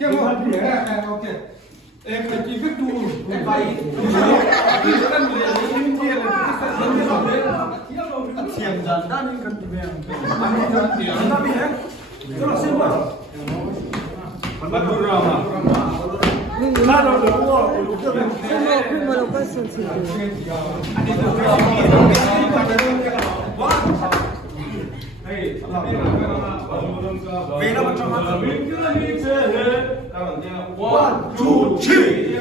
Cái một đĩa này ok. Em phải chỉ biết tu cái bài. Thiền dần đã nên cần tìm em. Anh cần tìm. Anh biết hết. Rất là xinh mà. Bắt đầu rồi mà. Là đâu đúng không? Come lo posso sentire? Về đâu mà trong mắt. One, two, three.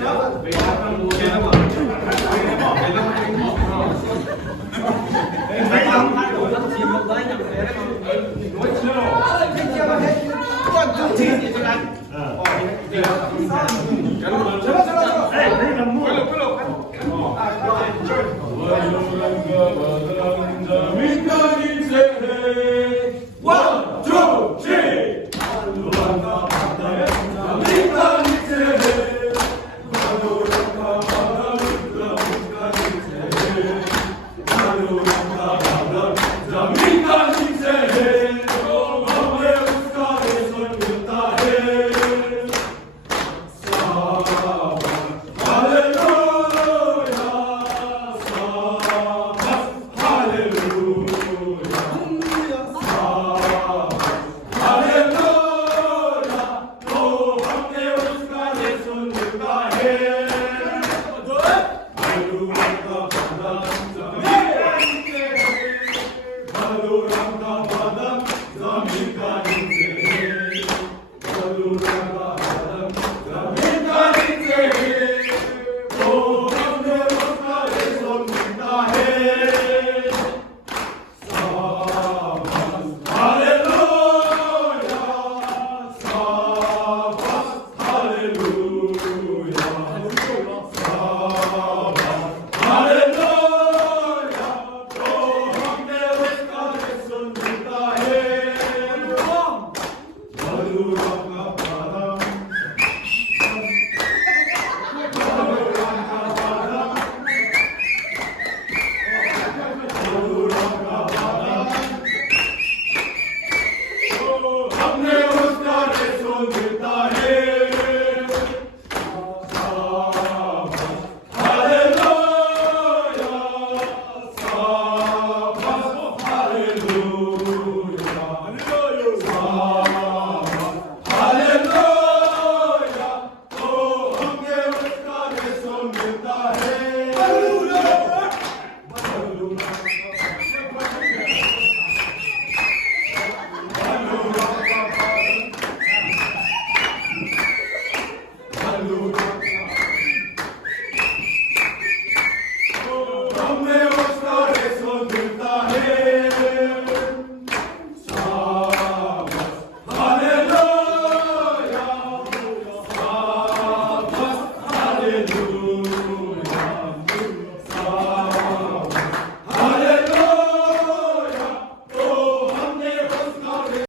Hallelujah.